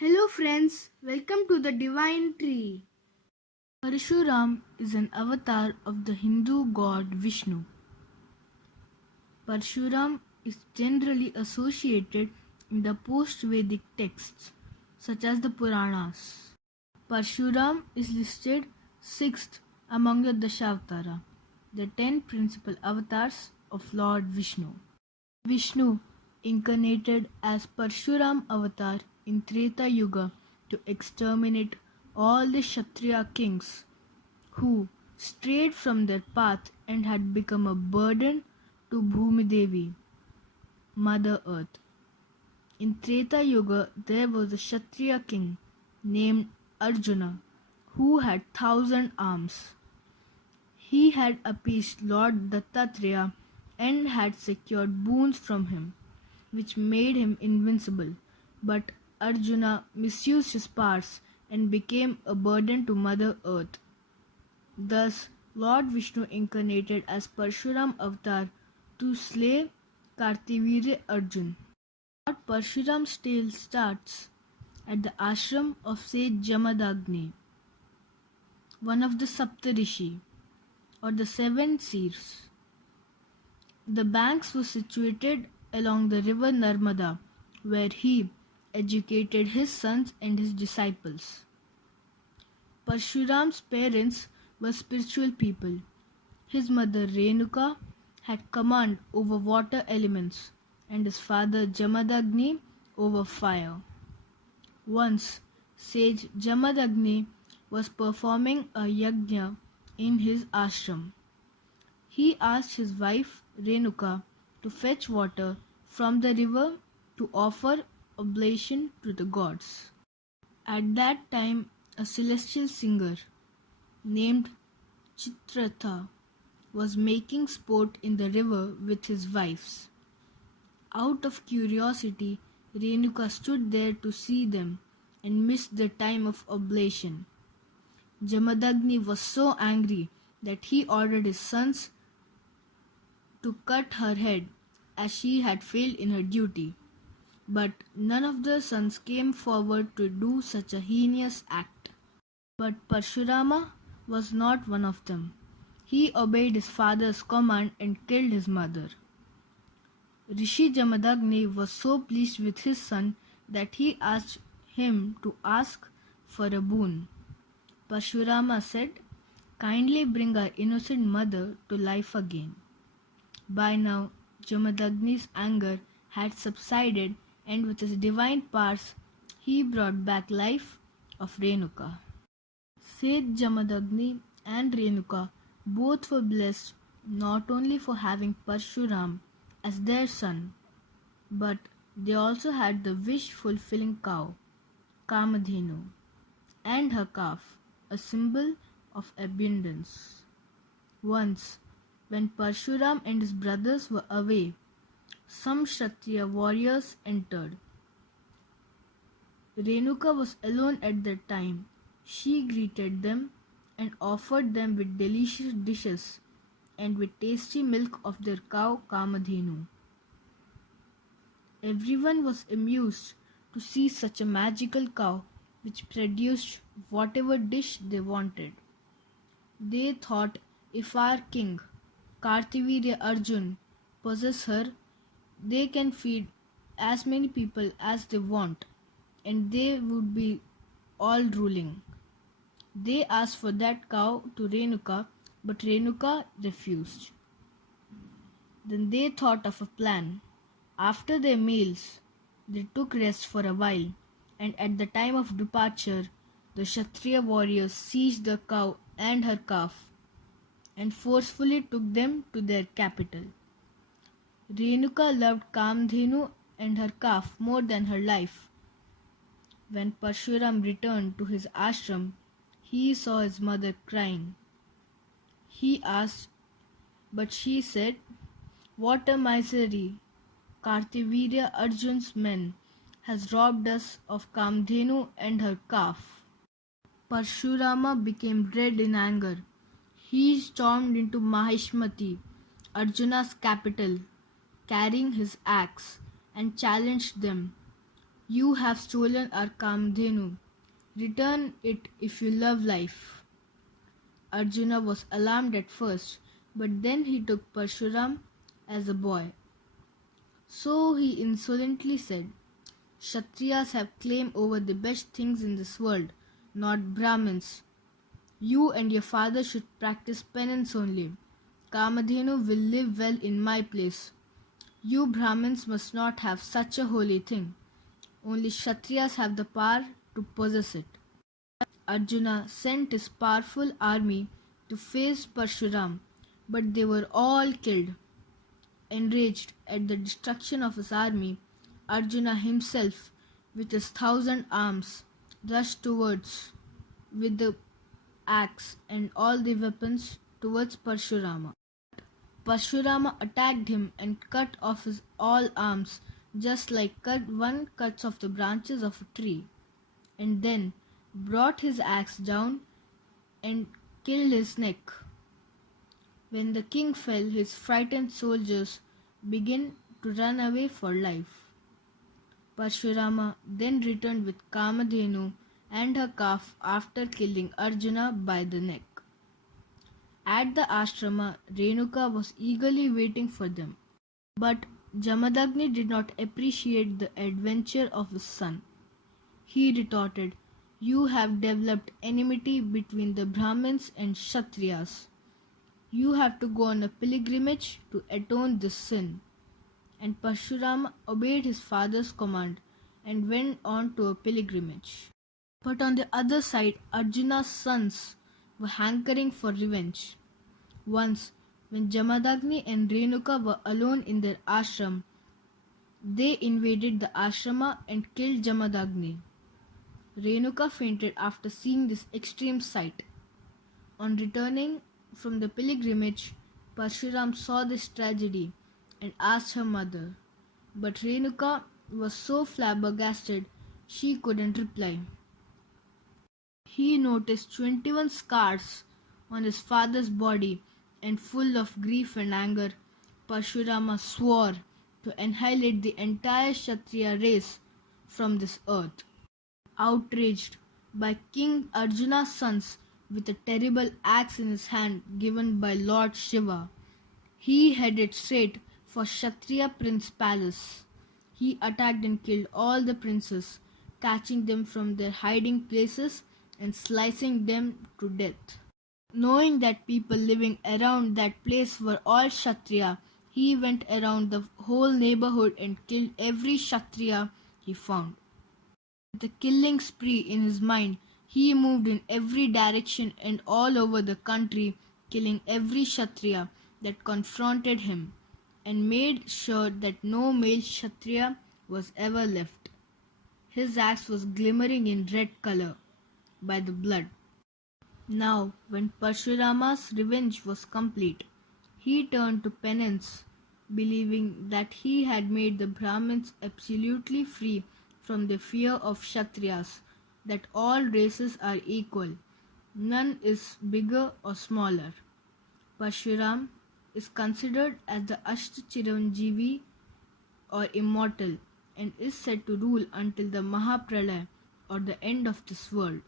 Hello friends, welcome to the Divine Tree. Parashuram is an avatar of the Hindu god Vishnu. Parashuram is generally associated in the post-Vedic texts such as the Puranas. Parashuram is listed sixth among the Dashavatara, the 10 principal avatars of Lord Vishnu. Vishnu incarnated as Parshuram avatar in Treta Yuga to exterminate all the Kshatriya kings who strayed from their path and had become a burden to Bhumi Devi, Mother Earth. In Treta Yuga, there was a Kshatriya king named Arjuna who had 1,000 arms. He had appeased Lord Dattatreya and had secured boons from him, which made him invincible. But Arjuna misused his powers and became a burden to Mother Earth. Thus, Lord Vishnu incarnated as Parshuram avatar to slay Kartivirya Arjun. Lord Parshuram's tale starts at the ashram of sage Jamadagni, one of the Saptarishi, or the seven seers. The banks were situated along the river Narmada, where he educated his sons and his disciples. Parshuram's parents were spiritual people. His mother Renuka had command over water elements and his father Jamadagni over fire. Once, sage Jamadagni was performing a yajna in his ashram. He asked his wife Renuka to fetch water from the river to offer oblation to the gods. At that time, a celestial singer named Kshatriya was making sport in the river with his wives. Out of curiosity, Renuka stood there to see them and missed the time of oblation. Jamadagni was so angry that he ordered his sons to cut her head as she had failed in her duty. But none of the sons came forward to do such a heinous act. But Parashurama was not one of them. He obeyed his father's command and killed his mother. Rishi Jamadagni was so pleased with his son that he asked him to ask for a boon. Parashurama said, "Kindly bring our innocent mother to life again." By now, Jamadagni's anger had subsided, and with his divine powers, he brought back life of Renuka. Sage Jamadagni and Renuka both were blessed not only for having Parshuram as their son, but they also had the wish-fulfilling cow, Kamadhenu, and her calf, a symbol of abundance. Once, when Parshuram and his brothers were away, some Kshatriya warriors entered. Renuka was alone at that time. She greeted them and offered them with delicious dishes and with tasty milk of their cow Kamadhenu. Everyone was amused to see such a magical cow which produced whatever dish they wanted. They thought, if our king, Kartivirya Arjun, possess her, they can feed as many people as they want, and they would be all ruling. They asked for that cow to Renuka, but Renuka refused. Then they thought of a plan. After their meals, they took rest for a while, and at the time of departure, the Kshatriya warriors seized the cow and her calf and forcefully took them to their capital. Renuka loved Kamdhenu and her calf more than her life. When Parshuram returned to his ashram, he saw his mother crying. He asked, but she said, "What a misery! Kartivirya Arjun's men has robbed us of Kamdhenu and her calf." Parashurama became red in anger. He stormed into Mahishmati, Arjuna's capital, carrying his axe, and challenged them. You have stolen our Kamadhenu. Return it if you love life. Arjuna was alarmed at first, but then he took Parshuram as a boy. So he insolently said, Kshatriyas have claim over the best things in this world, not Brahmins. You and your father should practice penance only. Kamadhenu will live well in my place. You Brahmins must not have such a holy thing. Only Kshatriyas have the power to possess it. Arjuna sent his powerful army to face Parshuram, but they were all killed. Enraged at the destruction of his army, Arjuna himself, with his 1,000 arms, rushed towards with the axe and all the weapons towards Parashurama. Parashurama attacked him and cut off his all arms, just like one cuts off the branches of a tree, and then brought his axe down and killed his neck. When the king fell, his frightened soldiers began to run away for life. Parashurama then returned with Kamadhenu and her calf after killing Arjuna by the neck. At the ashrama, Renuka was eagerly waiting for them. But Jamadagni did not appreciate the adventure of his son. He retorted, You have developed enmity between the Brahmins and Kshatriyas. You have to go on a pilgrimage to atone this sin. And Parashurama obeyed his father's command and went on to a pilgrimage. But on the other side, Arjuna's sons were hankering for revenge. Once, when Jamadagni and Renuka were alone in their ashram, they invaded the ashrama and killed Jamadagni. Renuka fainted after seeing this extreme sight. On returning from the pilgrimage, Parshuram saw this tragedy and asked her mother, but Renuka was so flabbergasted she couldn't reply. He noticed 21 scars on his father's body, and full of grief and anger, Parashurama swore to annihilate the entire Kshatriya race from this earth. Outraged by King Arjuna's sons with a terrible axe in his hand given by Lord Shiva, he headed straight for Kshatriya Prince Palace. He attacked and killed all the princes, catching them from their hiding places and slicing them to death. Knowing that people living around that place were all Kshatriya, he went around the whole neighborhood and killed every Kshatriya he found. With a killing spree in his mind, he moved in every direction and all over the country, killing every Kshatriya that confronted him, and made sure that no male Kshatriya was ever left. His axe was glimmering in red color by the blood. Now, when Parashurama's revenge was complete, he turned to penance, believing that he had made the Brahmins absolutely free from the fear of Kshatriyas, that all races are equal, none is bigger or smaller. Parshuram is considered as the Ashtachiranjeevi or immortal and is said to rule until the Mahapralaya or the end of this world.